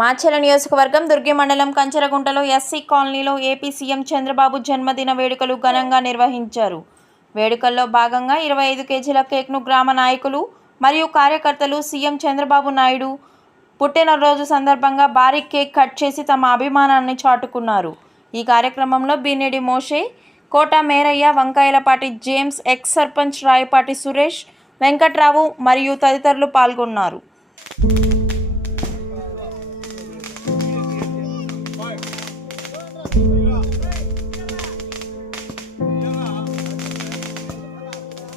మాచెల నియోజకవర్గం దుర్గి మండలం కంచరగుంటలో ఎస్సీ కాలనీలో ఏపీ సీఎం చంద్రబాబు జన్మదిన వేడుకలు ఘనంగా నిర్వహించారు. వేడుకల్లో భాగంగా ఇరవై ఐదు కేజీల కేక్ను గ్రామ నాయకులు మరియు కార్యకర్తలు సీఎం చంద్రబాబు నాయుడు పుట్టినరోజు సందర్భంగా భారీ కేక్ కట్ చేసి తమ అభిమానాన్ని చాటుకున్నారు. ఈ కార్యక్రమంలో బీనేడి Moshe Kota Meraiah Vankayalapati James ex sarpanch Rayapati Suresh Venkatrao మరియు తదితరులు పాల్గొన్నారు.